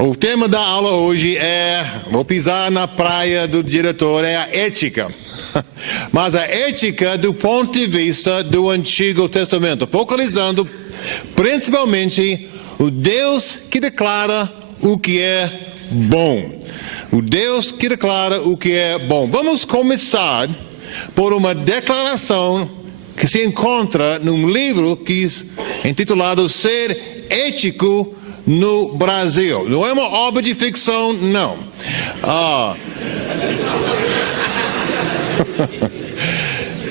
O tema da aula hoje vou pisar na praia do diretor, é a ética. Mas a ética do ponto de vista do Antigo Testamento, focalizando principalmente o Deus que declara o que é bom. O Deus que declara o que é bom. Vamos começar por uma declaração que se encontra num livro intitulado Ser Ético no Brasil. Não é uma obra de ficção, não.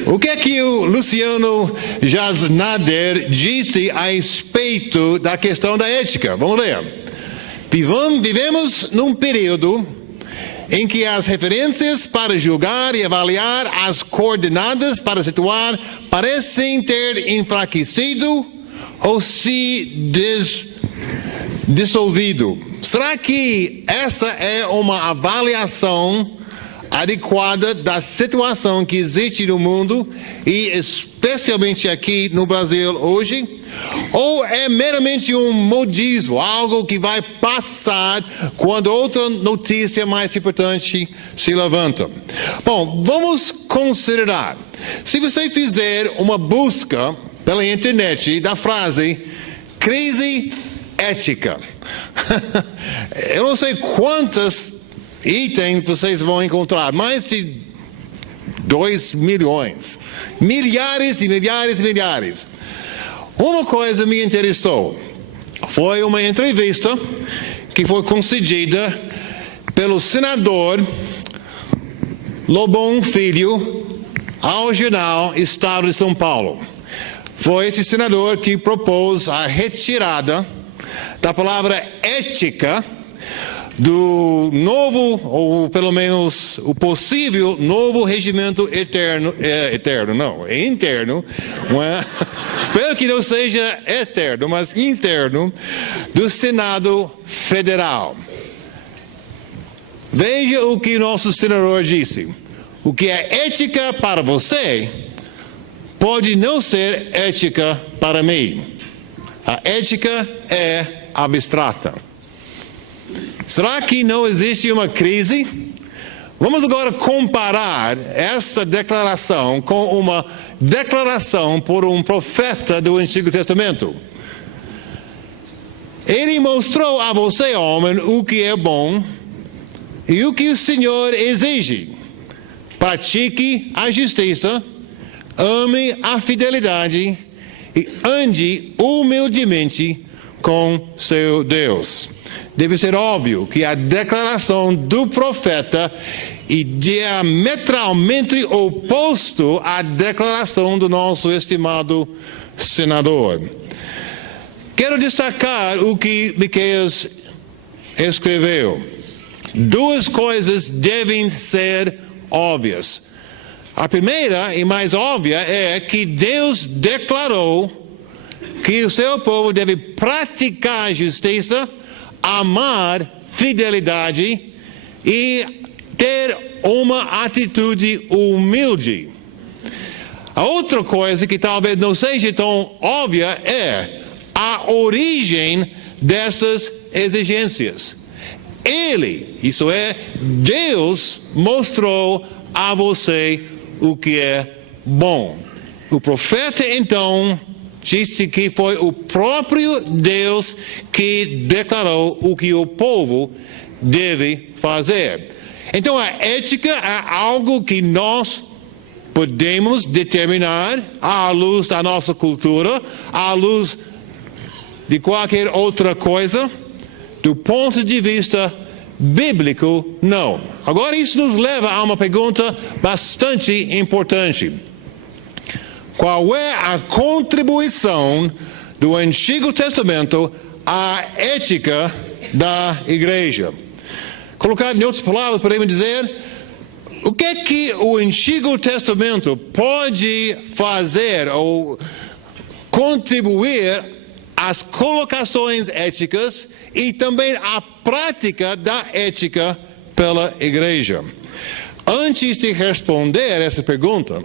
O que é que o Luciano Jasnader disse a respeito da questão da ética? Vamos ler. Vivemos num período em que as referências para julgar e avaliar as coordenadas para situar parecem ter enfraquecido ou se dissolvido. Será que essa é uma avaliação adequada da situação que existe no mundo e especialmente aqui no Brasil hoje? Ou é meramente um modismo, algo que vai passar quando outra notícia mais importante se levanta? Bom, vamos considerar. Se você fizer uma busca pela internet da frase crise ética, eu não sei quantos itens vocês vão encontrar, mais de 2 milhões, milhares e milhares e milhares. Uma coisa me interessou, foi uma entrevista que foi concedida pelo senador Lobão Filho ao jornal Estado de São Paulo. Foi esse senador que propôs a retirada da palavra ética do novo, ou pelo menos o possível novo regimento interno, espero que não seja eterno, mas interno, do Senado Federal. Veja o que nosso senador disse. O que é ética para você pode não ser ética para mim. A ética é abstrata. Será que não existe uma crise? Vamos agora comparar essa declaração com uma declaração por um profeta do Antigo Testamento. Ele mostrou a você, homem, o que é bom e o que o Senhor exige. Pratique a justiça, ame a fidelidade e ande humildemente com seu Deus. Deve ser óbvio que a declaração do profeta é diametralmente oposto à declaração do nosso estimado senador. Quero destacar o que Miqueias escreveu. Duas coisas devem ser óbvias. A primeira e mais óbvia é que Deus declarou que o seu povo deve praticar a justiça, amar fidelidade e ter uma atitude humilde. A outra coisa que talvez não seja tão óbvia é a origem dessas exigências. Ele, isso é, Deus mostrou a você o que é bom. O profeta então disse que foi o próprio Deus que declarou o que o povo deve fazer. Então a ética é algo que nós podemos determinar à luz da nossa cultura, à luz de qualquer outra coisa. Do ponto de vista bíblico, não. Agora isso nos leva a uma pergunta bastante importante. Qual é a contribuição do Antigo Testamento à ética da igreja? Colocado em outras palavras, podemos dizer, o que é que o Antigo Testamento pode fazer ou contribuir às colocações éticas e também à prática da ética pela igreja? Antes de responder essa pergunta,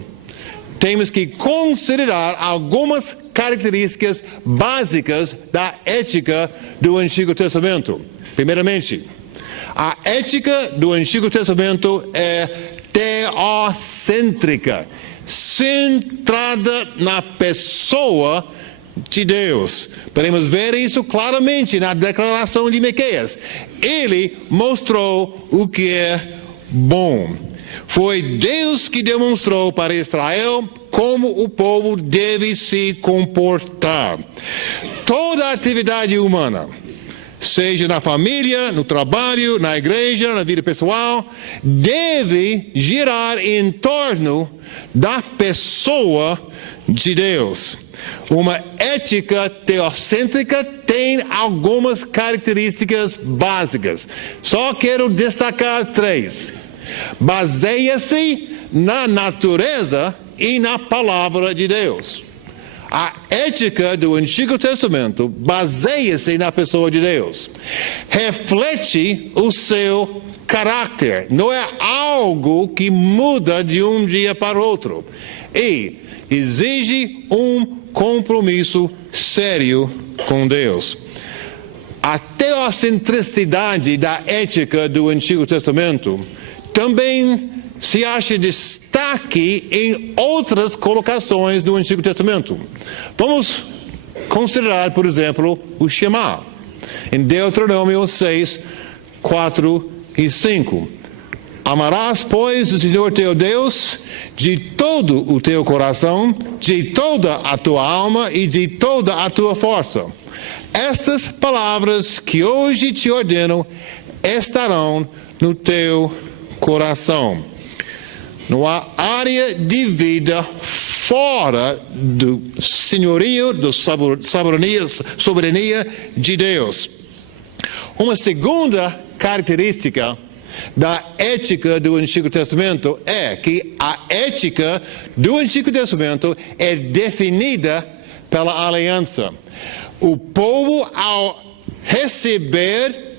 temos que considerar algumas características básicas da ética do Antigo Testamento. Primeiramente, a ética do Antigo Testamento é teocêntrica, centrada na pessoa de Deus. Podemos ver isso claramente na declaração de Miqueias. Ele mostrou o que é bom. Foi Deus que demonstrou para Israel como o povo deve se comportar. Toda atividade humana, seja na família, no trabalho, na igreja, na vida pessoal, deve girar em torno da pessoa de Deus. Uma ética teocêntrica tem algumas características básicas. Só quero destacar 3. Baseia-se na natureza e na palavra de Deus. A ética do Antigo Testamento baseia-se na pessoa de Deus. Reflete o seu caráter. Não é algo que muda de um dia para o outro. E exige um compromisso sério com Deus. A teocentricidade da ética do Antigo Testamento também se acha destaque em outras colocações do Antigo Testamento. Vamos considerar, por exemplo, o Shema, em Deuteronômio 6, 4 e 5. Amarás, pois, o Senhor teu Deus de todo o teu coração, de toda a tua alma e de toda a tua força. Estas palavras que hoje te ordeno estarão no teu coração. Não há área de vida fora do senhorio, da soberania de Deus. Uma segunda característica da ética do Antigo Testamento é que a ética do Antigo Testamento é definida pela aliança. O povo, ao receber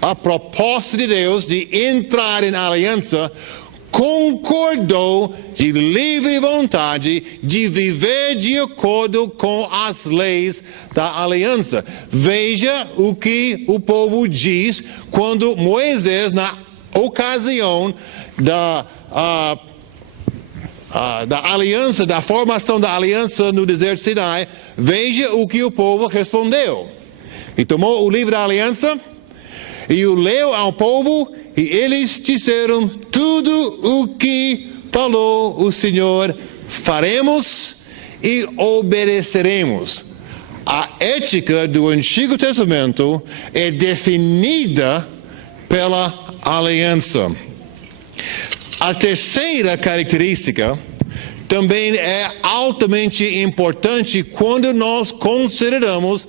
a proposta de Deus de entrar em aliança, concordou de livre vontade de viver de acordo com as leis da aliança. Veja o que o povo diz quando Moisés, na ocasião da aliança, da formação da aliança no deserto de Sinai, veja o que o povo respondeu. E tomou o livro da aliança e o leu ao povo, e eles disseram: tudo o que falou o Senhor faremos e obedeceremos. A ética do Antigo Testamento é definida pela aliança. A terceira característica também é altamente importante quando nós consideramos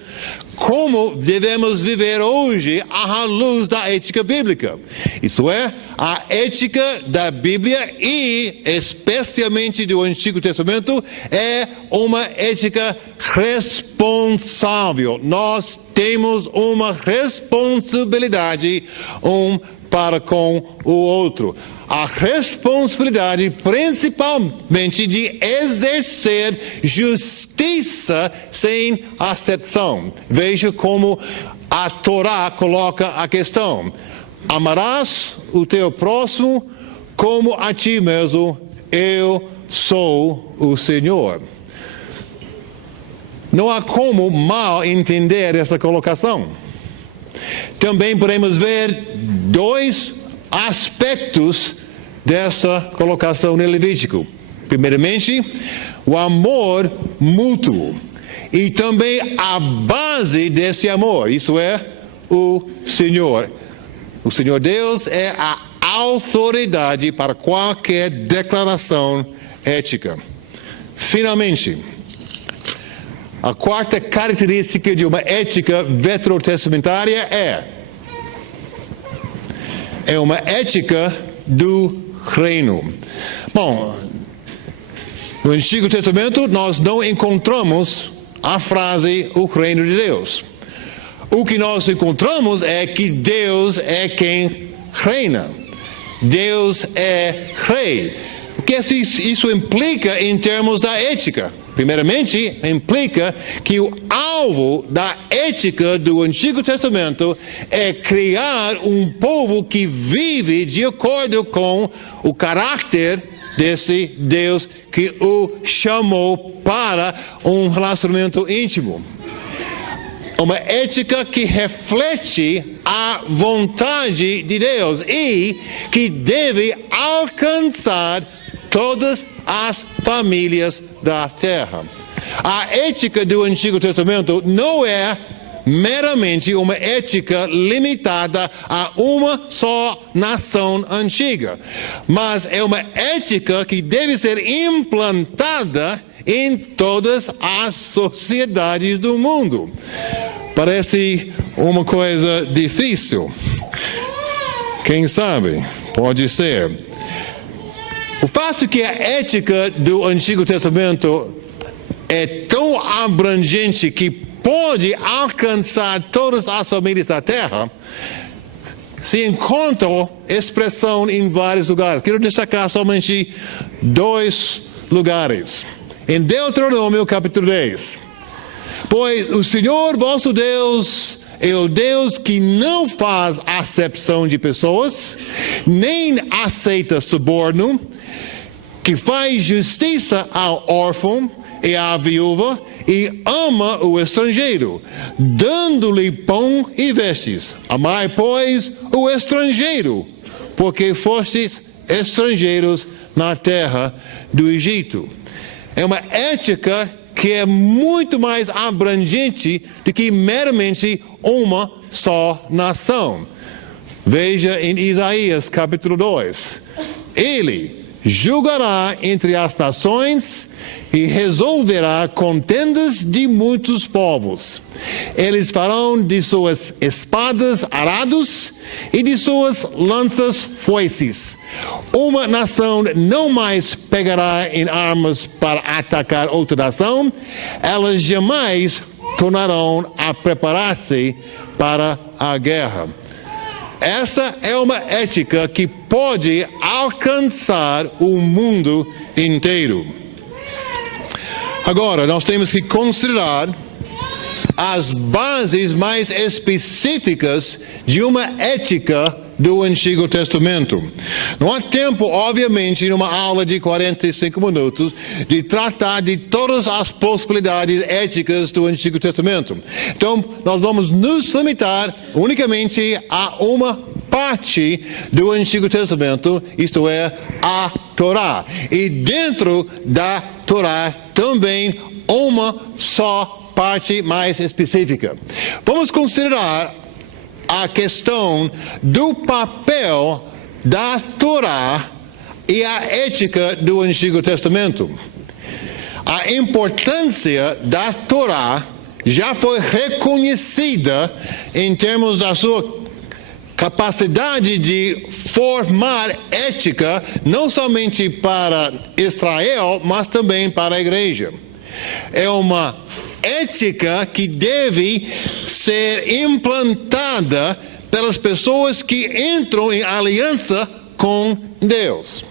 como devemos viver hoje à luz da ética bíblica. Isso é, a ética da Bíblia e especialmente do Antigo Testamento é uma ética responsável. Nós temos uma responsabilidade um para com o outro. A responsabilidade principalmente de exercer justiça sem acepção. Veja como a Torá coloca a questão. Amarás o teu próximo como a ti mesmo, eu sou o Senhor. Não há como mal entender essa colocação. Também podemos ver 2 aspectos dessa colocação no Levítico. Primeiramente, o amor mútuo. E também a base desse amor, isso é o Senhor. O Senhor Deus é a autoridade para qualquer declaração ética. Finalmente, a quarta característica de uma ética veterotestamentária é uma ética do reino. Bom, no Antigo Testamento nós não encontramos a frase o reino de Deus. O que nós encontramos é que Deus é quem reina. Deus é rei. O que isso implica em termos da ética? Primeiramente, implica que o alvo da ética do Antigo Testamento é criar um povo que vive de acordo com o caráter desse Deus que o chamou para um relacionamento íntimo. Uma ética que reflete a vontade de Deus e que deve alcançar todas as famílias da terra. A ética do Antigo Testamento não é meramente uma ética limitada a uma só nação antiga, mas é uma ética que deve ser implantada em todas as sociedades do mundo. Parece uma coisa difícil. Quem sabe? Pode ser. O fato que a ética do Antigo Testamento é tão abrangente que pode alcançar todas as famílias da terra, se encontra expressão em vários lugares. Quero destacar somente 2 lugares. Em Deuteronômio capítulo 10. Pois o Senhor vosso Deus é o Deus que não faz acepção de pessoas, nem aceita suborno, que faz justiça ao órfão e à viúva e ama o estrangeiro, dando-lhe pão e vestes. Amai, pois, o estrangeiro, porque fostes estrangeiros na terra do Egito. É uma ética que é muito mais abrangente do que meramente uma só nação. Veja em Isaías capítulo 2. Ele julgará entre as nações e resolverá contendas de muitos povos. Eles farão de suas espadas arados e de suas lanças foices. Uma nação não mais pegará em armas para atacar outra nação, elas jamais tornarão a preparar-se para a guerra. Essa é uma ética que pode alcançar o mundo inteiro. Agora, nós temos que considerar as bases mais específicas de uma ética do Antigo Testamento. Não há tempo, obviamente, numa aula de 45 minutos, de tratar de todas as possibilidades éticas do Antigo Testamento. Então, nós vamos nos limitar unicamente a uma parte do Antigo Testamento, isto é, a Torá. E dentro da Torá também uma só parte mais específica. Vamos considerar a questão do papel da Torá e a ética do Antigo Testamento. A importância da Torá já foi reconhecida em termos da sua capacidade de formar ética, não somente para Israel, mas também para a igreja. É uma ética que deve ser implantada pelas pessoas que entram em aliança com Deus.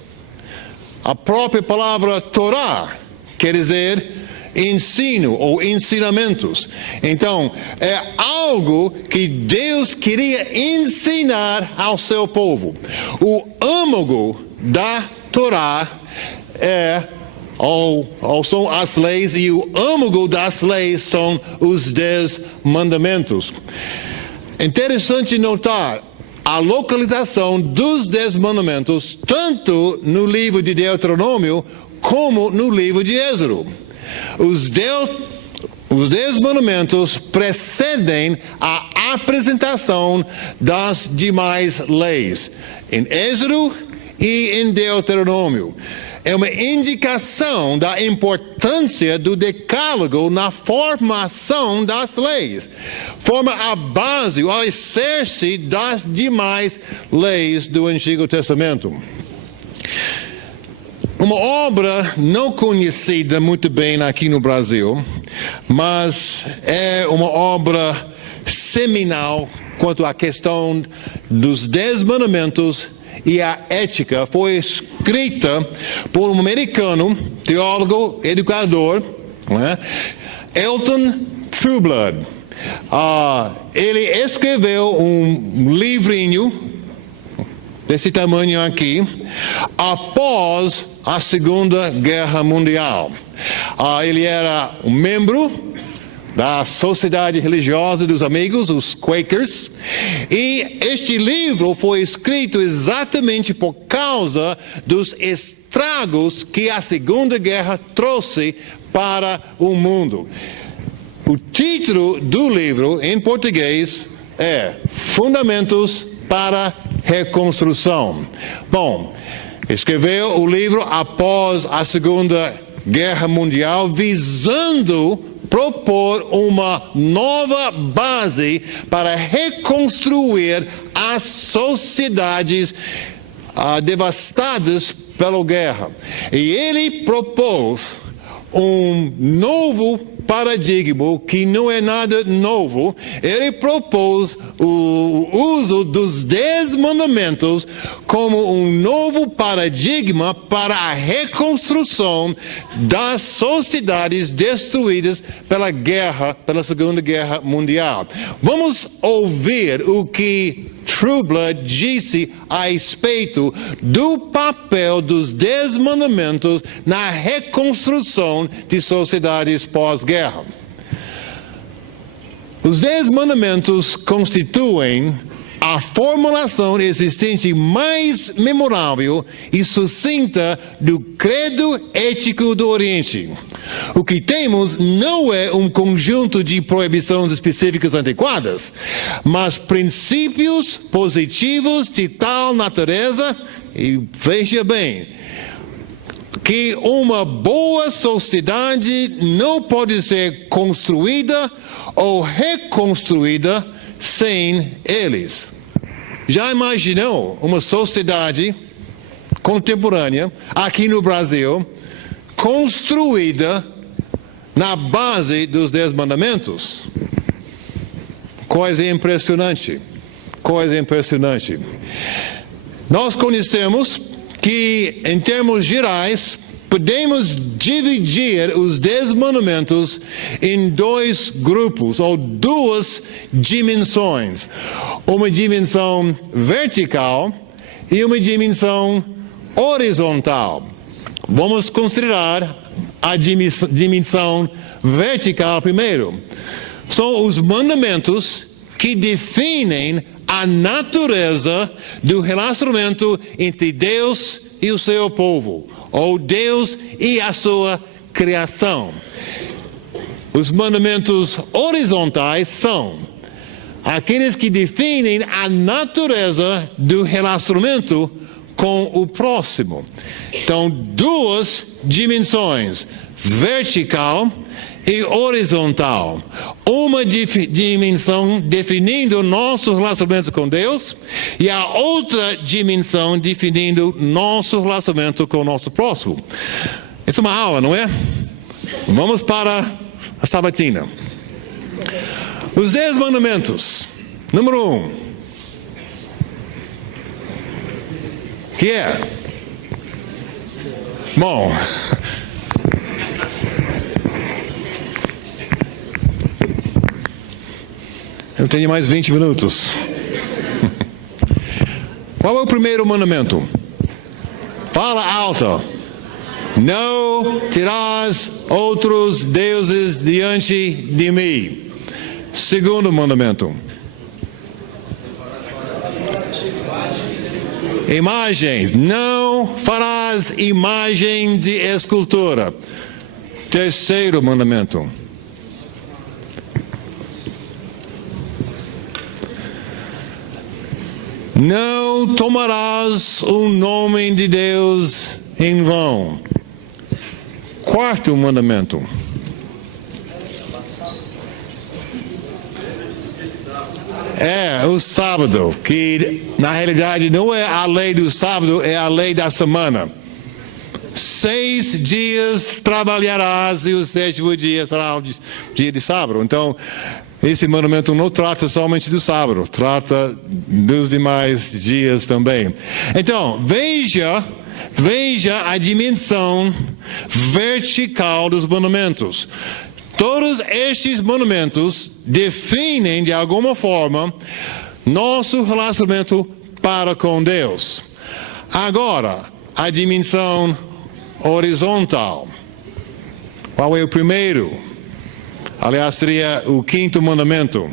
A própria palavra Torá quer dizer ensino ou ensinamentos. Então, é algo que Deus queria ensinar ao seu povo. O âmago da Torá são as leis, e o âmago das leis são os 10 mandamentos. Interessante notar a localização dos 10 mandamentos, tanto no livro de Deuteronômio, como no livro de Êxodo. Os 10 mandamentos precedem a apresentação das demais leis, em Êxodo e em Deuteronômio. É uma indicação da importância do decálogo na formação das leis. Forma a base, o alicerce das demais leis do Antigo Testamento. Uma obra não conhecida muito bem aqui no Brasil, mas é uma obra seminal quanto à questão dos 10 mandamentos e a ética. Foi escrita por um americano, teólogo, educador, não é? Elton Trueblood. Ele escreveu um livrinho desse tamanho aqui, após a Segunda Guerra Mundial. Ele era um membro da Sociedade Religiosa dos Amigos, os Quakers, e este livro foi escrito exatamente por causa dos estragos que a Segunda Guerra trouxe para o mundo. O título do livro, em português, é Fundamentos para Reconstrução. Bom, escreveu o livro após a Segunda Guerra Mundial, visando propor uma nova base para reconstruir as sociedades devastadas pela guerra. E ele propôs um novo paradigma que não é nada novo. Ele propôs o uso dos 10 mandamentos como um novo paradigma para a reconstrução das sociedades destruídas pela guerra, pela Segunda Guerra Mundial. Vamos ouvir o que Trueblood disse a respeito do papel dos 10 mandamentos na reconstrução de sociedades pós-guerra. Os 10 mandamentos constituem a formulação existente mais memorável e sucinta do credo ético do Oriente. O que temos não é um conjunto de proibições específicas antiquadas, mas princípios positivos de tal natureza, e veja bem, que uma boa sociedade não pode ser construída ou reconstruída sem eles. Já imaginou uma sociedade contemporânea aqui no Brasil construída na base dos 10 mandamentos? Coisa impressionante. Coisa impressionante. Nós conhecemos que, em termos gerais, podemos dividir os 10 mandamentos em 2 grupos, ou 2 dimensões. Uma dimensão vertical e uma dimensão horizontal. Vamos considerar a dimensão vertical primeiro. São os mandamentos que definem a natureza do relacionamento entre Deus e o seu povo, ou Deus e a sua criação. Os mandamentos horizontais são aqueles que definem a natureza do relacionamento com o próximo. Então, 2 dimensões, vertical e horizontal. Uma dimensão definindo o nosso relacionamento com Deus e a outra dimensão definindo nosso relacionamento com o nosso próximo. Isso é uma aula, não é? Vamos para a sabatina. Os 10 mandamentos. Número 1. Que é? Bom, eu tenho mais 20 minutos. Qual é o primeiro mandamento? Fala alto. Não terás outros deuses diante de mim. Segundo mandamento. Imagens. Não farás imagem de escultura. Terceiro mandamento. Não tomarás o nome de Deus em vão. Quarto mandamento. É o sábado, que na realidade não é a lei do sábado, é a lei da semana. 6 dias trabalharás e o 7º dia será o dia de sábado. Então, esse mandamento não trata somente do sábado, trata dos demais dias também. Então, veja Veja a dimensão vertical dos mandamentos. Todos estes mandamentos definem, de alguma forma, nosso relacionamento para com Deus. Agora, a dimensão horizontal. Qual é o primeiro? Aliás, seria o quinto mandamento.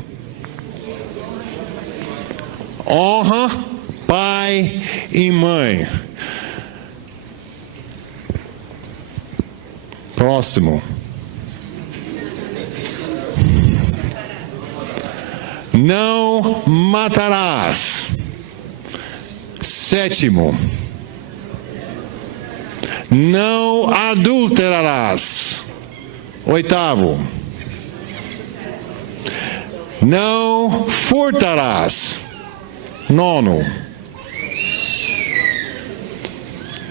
Honra pai e mãe. Próximo. Não matarás. Sétimo. Não adulterarás. Oitavo. Não furtarás. Nono.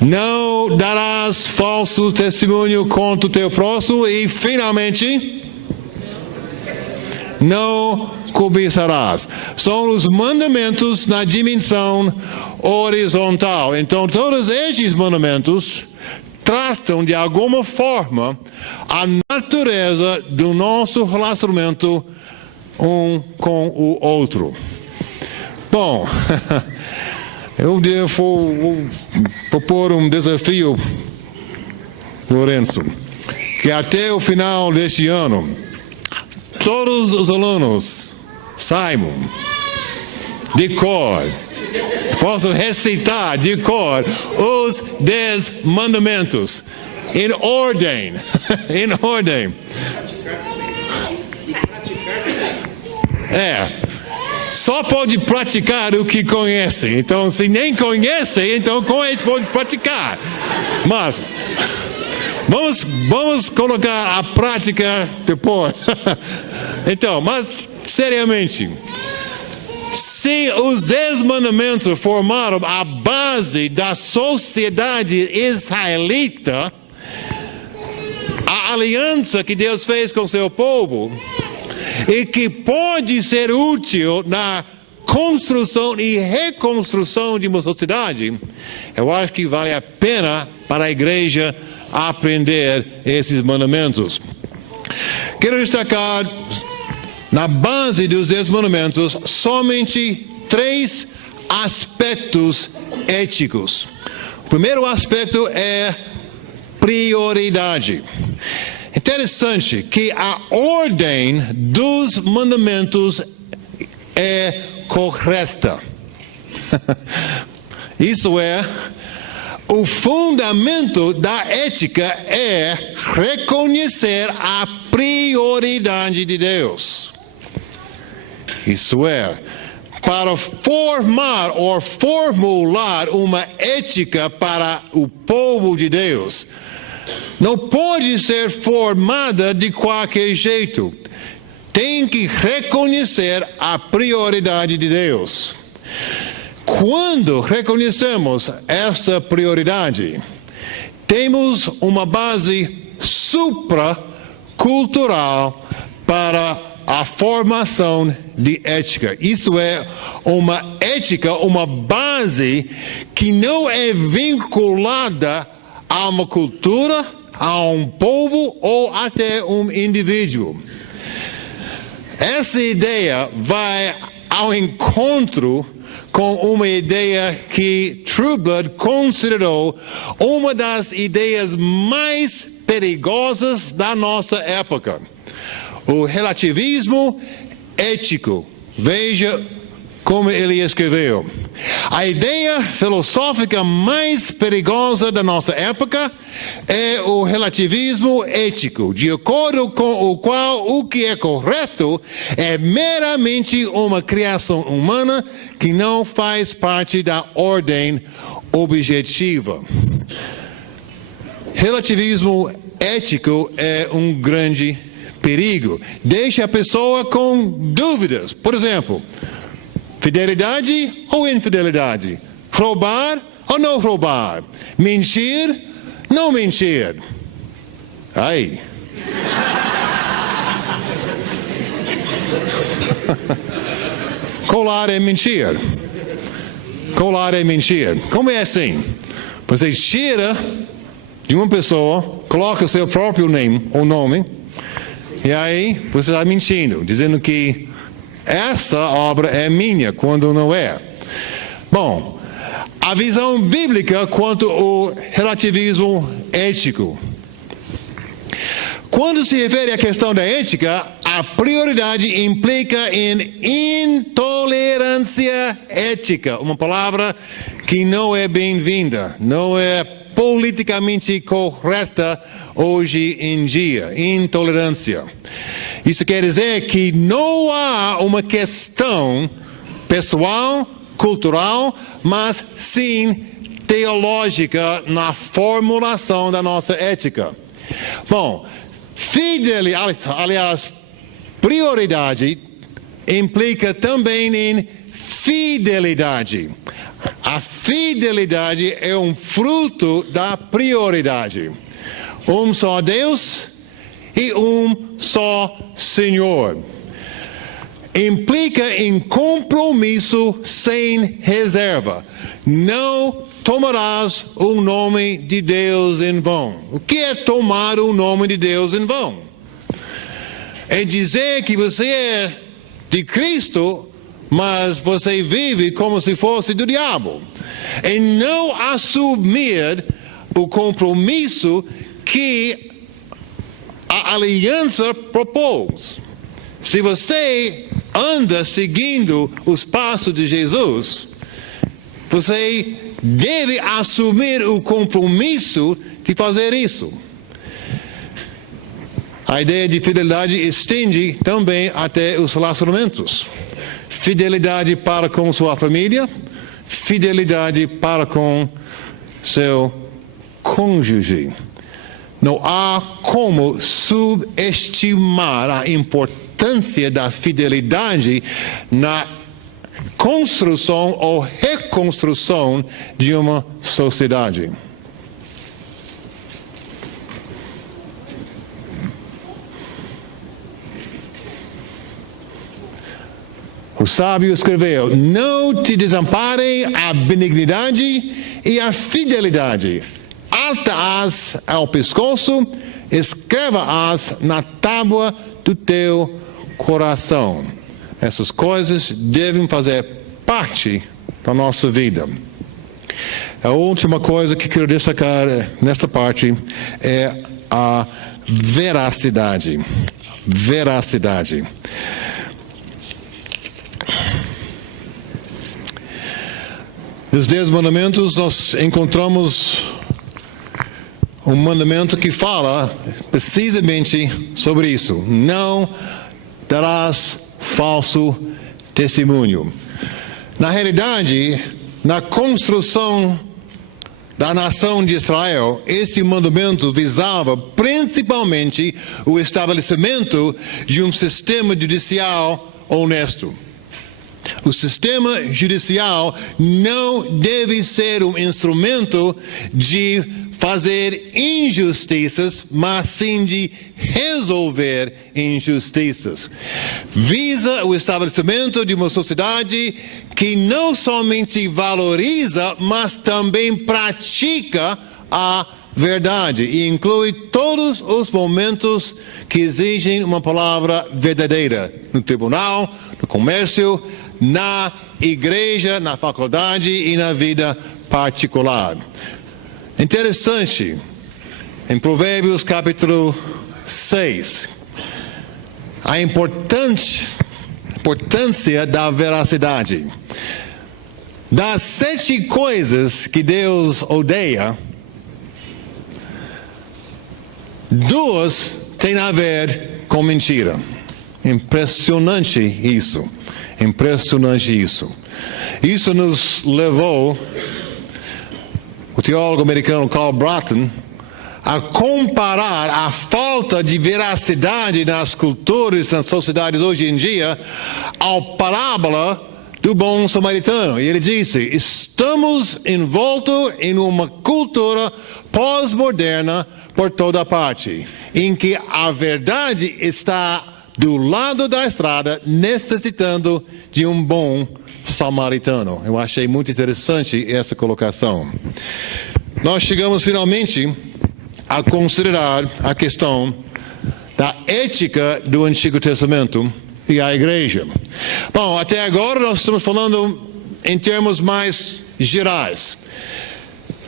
Não darás falso testemunho contra o teu próximo. E, finalmente, não cobiçarás. São os mandamentos na dimensão horizontal. Então, todos estes mandamentos tratam, de alguma forma, a natureza do nosso relacionamento um com o outro. Bom, eu vou propor um desafio, Lourenço, que até o final deste ano, todos os alunos saibam de cor, possam recitar de cor os 10 mandamentos, em ordem, em ordem. Só pode praticar o que conhece. Então, se nem conhece, então como é que pode praticar? Mas vamos colocar a prática depois. Então, mas seriamente, se os 10 mandamentos formaram a base da sociedade israelita, a aliança que Deus fez com seu povo, e que pode ser útil na construção e reconstrução de uma sociedade, eu acho que vale a pena para a igreja aprender esses mandamentos. Quero destacar, na base dos 10 mandamentos, somente 3 aspectos éticos. O primeiro aspecto é prioridade. Interessante que a ordem dos mandamentos é correta. Isso é, o fundamento da ética é reconhecer a prioridade de Deus. Isso é, para formar ou formular uma ética para o povo de Deus, não pode ser formada de qualquer jeito. Tem que reconhecer a prioridade de Deus. Quando reconhecemos essa prioridade, temos uma base supracultural para a formação de ética. Isso é uma ética, uma base que não é vinculada a uma cultura, a um povo ou até um indivíduo. Essa ideia vai ao encontro com uma ideia que Trueblood considerou uma das ideias mais perigosas da nossa época: o relativismo ético. Veja como ele escreveu. A ideia filosófica mais perigosa da nossa época é o relativismo ético, de acordo com o qual o que é correto é meramente uma criação humana que não faz parte da ordem objetiva. Relativismo ético é um grande perigo. Deixa a pessoa com dúvidas. Por exemplo, fidelidade ou infidelidade? Roubar ou não roubar? Mentir, não mentir? Ai. Colar é mentir. Colar é mentir. Como é assim? Você tira de uma pessoa, coloca o seu próprio nome, e aí você está mentindo, dizendo que essa obra é minha, quando não é. Bom, a visão bíblica quanto ao relativismo ético. Quando se refere à questão da ética, a prioridade implica em intolerância ética, uma palavra que não é bem-vinda, não é politicamente correta hoje em dia, intolerância. Isso quer dizer que não há uma questão pessoal, cultural, mas sim teológica na formulação da nossa ética. Bom, prioridade implica também em fidelidade. A fidelidade é um fruto da prioridade. Um só Deus e um só Senhor. Implica em compromisso sem reserva. Não tomarás o nome de Deus em vão. O que é tomar o nome de Deus em vão? É dizer que você é de Cristo, mas você vive como se fosse do diabo. É não assumir o compromisso que a aliança propôs. Se você anda seguindo os passos de Jesus, você deve assumir o compromisso de fazer isso. A ideia de fidelidade estende também até os relacionamentos. Fidelidade para com sua família, fidelidade para com seu cônjuge. Não há como subestimar a importância da fidelidade na construção ou reconstrução de uma sociedade. O sábio escreveu: não te desamparem a benignidade e a fidelidade. Ata-as ao pescoço, escreva-as na tábua do teu coração. Essas coisas devem fazer parte da nossa vida. A última coisa que quero destacar nesta parte é a veracidade. Veracidade. Nos 10 mandamentos nós encontramos um mandamento que fala precisamente sobre isso. Não darás falso testemunho. Na realidade, na construção da nação de Israel, esse mandamento visava principalmente o estabelecimento de um sistema judicial honesto. O sistema judicial não deve ser um instrumento de fazer injustiças, mas sim de resolver injustiças. Visa o estabelecimento de uma sociedade que não somente valoriza, mas também pratica a verdade e inclui todos os momentos que exigem uma palavra verdadeira, no tribunal, no comércio, na igreja, na faculdade e na vida particular. Interessante, em Provérbios capítulo 6, a importância da veracidade. Das 7 coisas que Deus odeia, 2 têm a ver com mentira. Impressionante isso. Impressionante isso. Isso nos levou, o teólogo americano Karl Barth, a comparar a falta de veracidade nas culturas, nas sociedades hoje em dia, à parábola do bom samaritano. E ele disse: estamos envoltos em uma cultura pós-moderna por toda parte, em que a verdade está do lado da estrada, necessitando de um bom samaritano. Eu achei muito interessante essa colocação. nós chegamos finalmente a considerar a questão da ética do Antigo Testamento e a igreja. Bom, até agora nós estamos falando em termos mais gerais.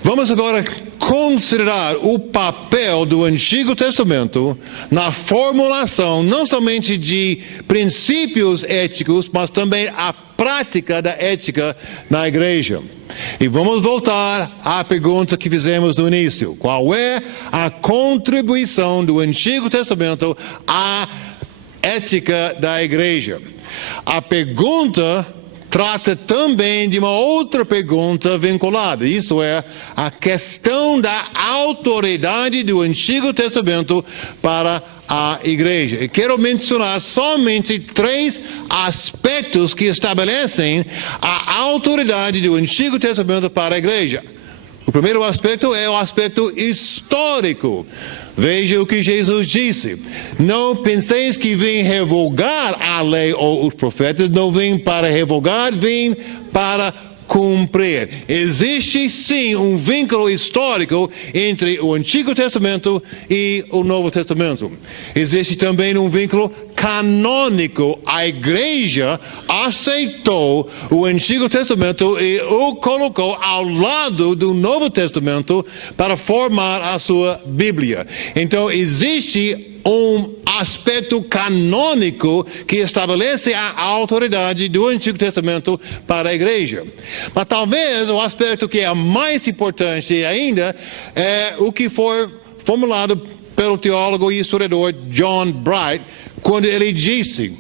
Vamos agora considerar o papel do Antigo Testamento na formulação não somente de princípios éticos, mas também a prática da ética na igreja. E vamos voltar à pergunta que fizemos no início. Qual é a contribuição do Antigo Testamento à ética da igreja? A pergunta trata também de uma outra pergunta vinculada. Isso é a questão da autoridade do Antigo Testamento para a igreja. E quero mencionar somente 3 aspectos que estabelecem a autoridade do Antigo Testamento para a igreja. O primeiro aspecto é o aspecto histórico. Veja o que Jesus disse. Não penseis que vim revogar a lei ou os profetas. Não vim para revogar, vim para cumprir. Existe sim um vínculo histórico entre o Antigo Testamento e o Novo Testamento. Existe também um vínculo canônico. A igreja aceitou o Antigo Testamento e o colocou ao lado do Novo Testamento para formar a sua Bíblia. Então existe um aspecto canônico que estabelece a autoridade do Antigo Testamento para a igreja. Mas talvez o aspecto que é mais importante ainda é o que foi formulado pelo teólogo e historiador John Bright, quando ele disse: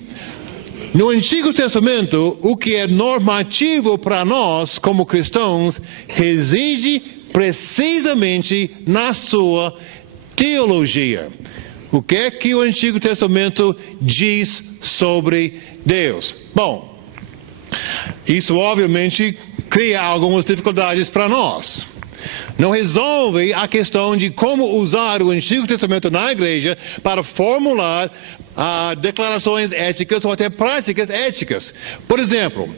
no Antigo Testamento, o que é normativo para nós como cristãos reside precisamente na sua teologia. O que é que o Antigo Testamento diz sobre Deus? Bom, isso obviamente cria algumas dificuldades para nós. Não resolve a questão de como usar o Antigo Testamento na igreja para formular declarações éticas ou até práticas éticas. Por exemplo,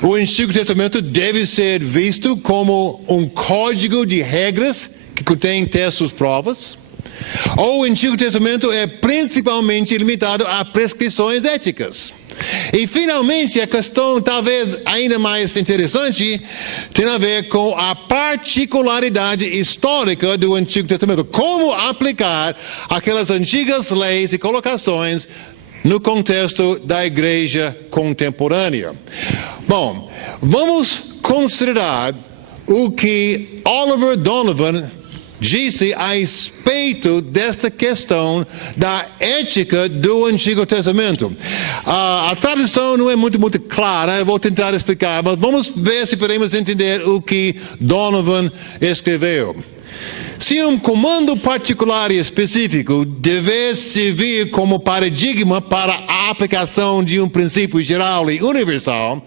o Antigo Testamento deve ser visto como um código de regras que contém textos provas. Ou o Antigo Testamento é principalmente limitado a prescrições éticas. E finalmente a questão talvez ainda mais interessante tem a ver com a particularidade histórica do Antigo Testamento. Como aplicar aquelas antigas leis e colocações no contexto da igreja contemporânea. Bom, vamos considerar o que Oliver Donovan disse a respeito desta questão da ética do Antigo Testamento. A tradução não é muito clara, eu vou tentar explicar, mas vamos ver se podemos entender o que Donovan escreveu. Se um comando particular e específico deve servir como paradigma para a aplicação de um princípio geral e universal,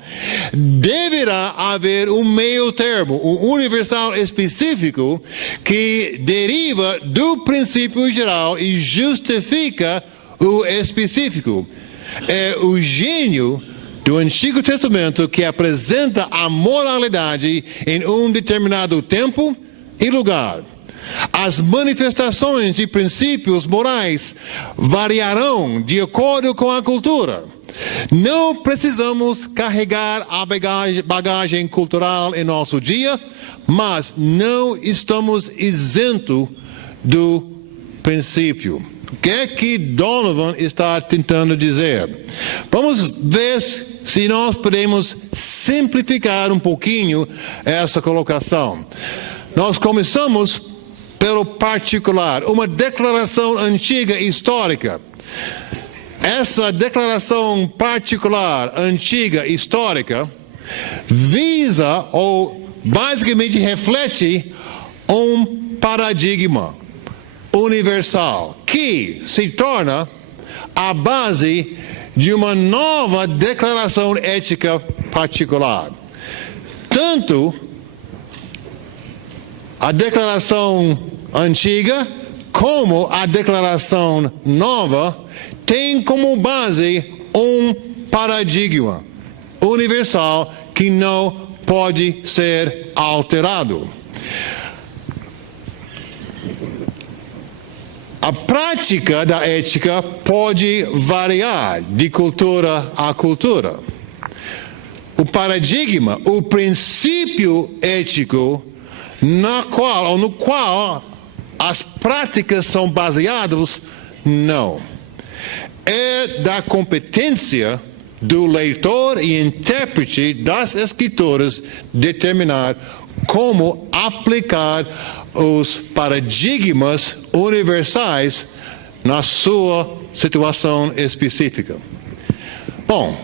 deverá haver um meio termo, um universal específico que deriva do princípio geral e justifica o específico. É o gênio do Antigo Testamento que apresenta a moralidade em um determinado tempo e lugar. As manifestações e princípios morais variarão de acordo com a cultura. Não precisamos carregar a bagagem cultural em nosso dia, mas não estamos isentos do princípio. O que é que Donovan está tentando dizer? Vamos ver se nós podemos simplificar um pouquinho essa colocação. Nós começamos pelo particular, uma declaração antiga histórica. Essa declaração particular, antiga, histórica, visa ou basicamente reflete um paradigma universal que se torna a base de uma nova declaração ética particular. Tanto a declaração antiga como a declaração nova tem como base um paradigma universal que não pode ser alterado. A prática da ética pode variar de cultura a cultura. O paradigma, o princípio ético no qual as práticas são baseadas, não. É da competência do leitor e intérprete das Escrituras determinar como aplicar os paradigmas universais na sua situação específica. Bom,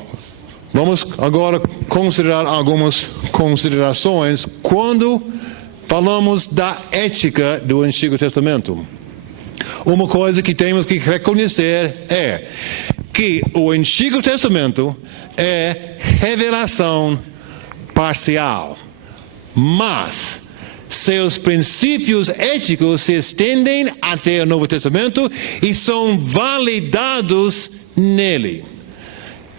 vamos agora considerar algumas considerações quando falamos da ética do Antigo Testamento. Uma coisa que temos que reconhecer é que o Antigo Testamento é revelação parcial, mas seus princípios éticos se estendem até o Novo Testamento e são validados nele.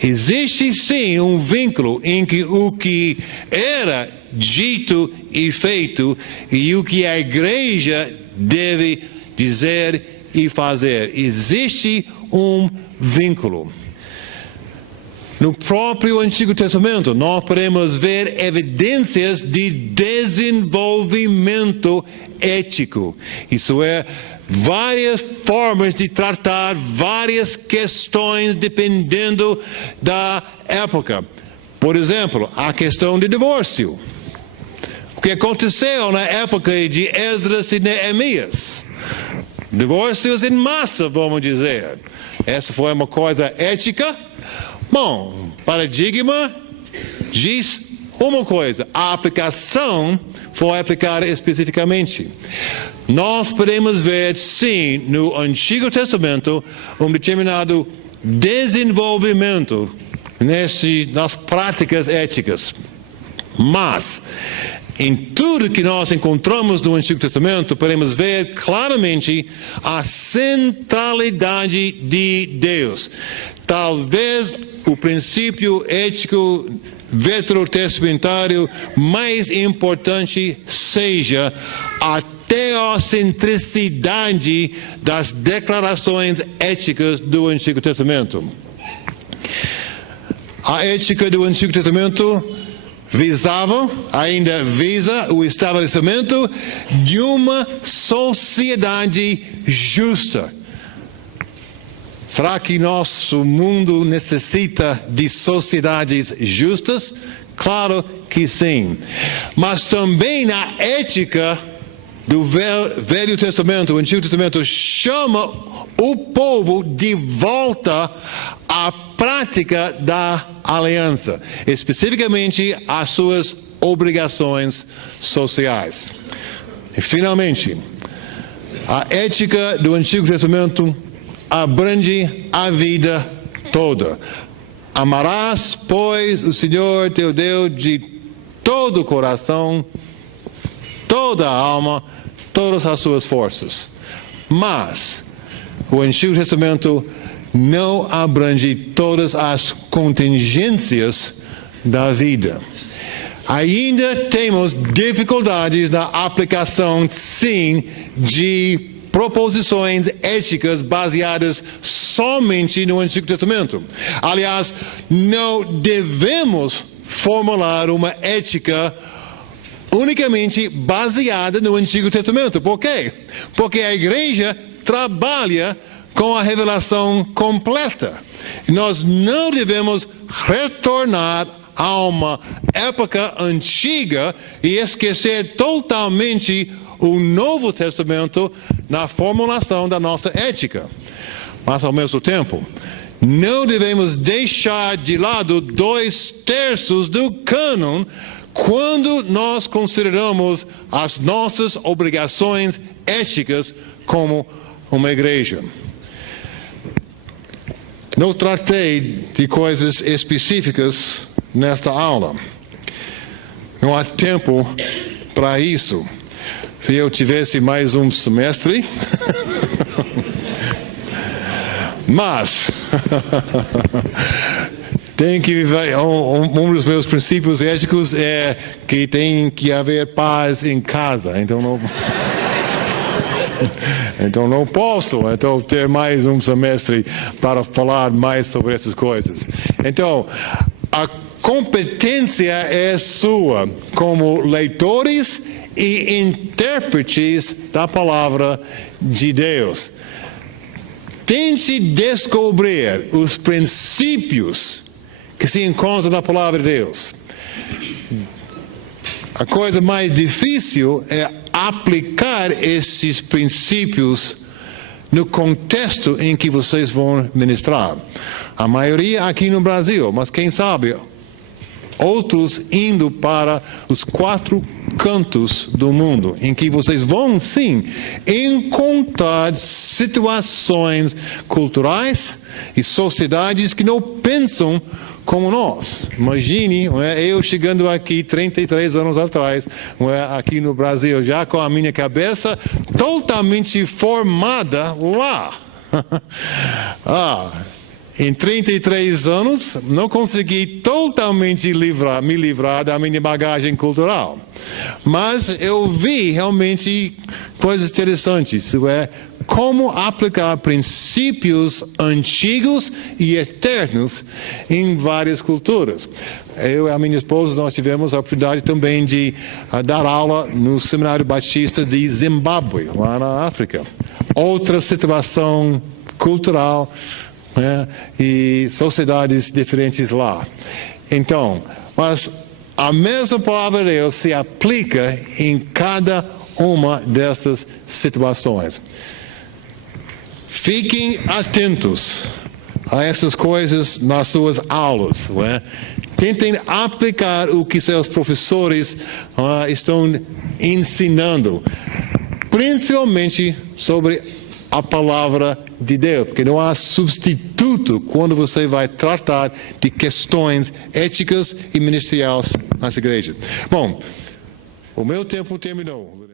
Existe sim um vínculo em que o que era dito e feito e o que a igreja deve dizer e fazer. Existe um vínculo. No próprio Antigo Testamento, nós podemos ver evidências de desenvolvimento ético. Isso é, várias formas de tratar várias questões dependendo da época. Por exemplo, a questão de divórcio. O que aconteceu na época de Esdras e Neemias? Divórcios em massa, vamos dizer. Essa foi uma coisa ética. Bom, paradigma diz uma coisa, a aplicação foi aplicada especificamente. Nós podemos ver, sim, no Antigo Testamento, determinado desenvolvimento nas práticas éticas. Mas, em tudo que nós encontramos no Antigo Testamento, podemos ver claramente a centralidade de Deus. Talvez o princípio ético veterotestamentário mais importante seja a teocentricidade das declarações éticas do Antigo Testamento. A ética do Antigo Testamento ainda visa o estabelecimento de uma sociedade justa. Será que nosso mundo necessita de sociedades justas? Claro que sim. Mas também na ética do Velho Testamento, o Antigo Testamento chama o povo de volta à prática da aliança, especificamente às suas obrigações sociais. E finalmente, a ética do Antigo Testamento abrange a vida toda. Amarás, pois, o Senhor teu Deus de todo o coração, toda a alma, todas as suas forças. Mas o Antigo Testamento não abrange todas as contingências da vida. Ainda temos dificuldades na aplicação, sim, de proposições éticas baseadas somente no Antigo Testamento. Aliás, não devemos formular uma ética unicamente baseada no Antigo Testamento. Por quê? Porque a igreja trabalha com a revelação completa. Nós não devemos retornar a uma época antiga e esquecer totalmente o Novo Testamento na formulação da nossa ética. Mas, ao mesmo tempo, não devemos deixar de lado 2/3 do cânon quando nós consideramos as nossas obrigações éticas como uma igreja. Não tratei de coisas específicas nesta aula. Não há tempo para isso. Se eu tivesse mais um semestre. Mas tem que viver. Um dos meus princípios éticos é que tem que haver paz em casa. Então não. Então não posso ter mais um semestre para falar mais sobre essas coisas. Então, a competência é sua como leitores e intérpretes da palavra de Deus. Tente descobrir os princípios que se encontram na palavra de Deus. A coisa mais difícil é aplicar esses princípios no contexto em que vocês vão ministrar. A maioria aqui no Brasil, mas quem sabe outros indo para os 4 cantos do mundo, em que vocês vão, sim, encontrar situações culturais e sociedades que não pensam como nós. Imagine, eu chegando aqui 33 anos atrás, aqui no Brasil, já com a minha cabeça totalmente formada lá. Em 33 anos, não consegui totalmente me livrar da minha bagagem cultural. Mas eu vi realmente coisas interessantes. Como aplicar princípios antigos e eternos em várias culturas. Eu e a minha esposa, nós tivemos a oportunidade também de dar aula no Seminário Batista de Zimbábue, lá na África. Outra situação cultural, e sociedades diferentes lá. Então, mas a mesma palavra de Deus se aplica em cada uma dessas situações. Fiquem atentos a essas coisas nas suas aulas. Tentem aplicar o que seus professores estão ensinando, principalmente sobre a palavra de Deus, porque não há substituto quando você vai tratar de questões éticas e ministeriais nas igrejas. Bom, o meu tempo terminou.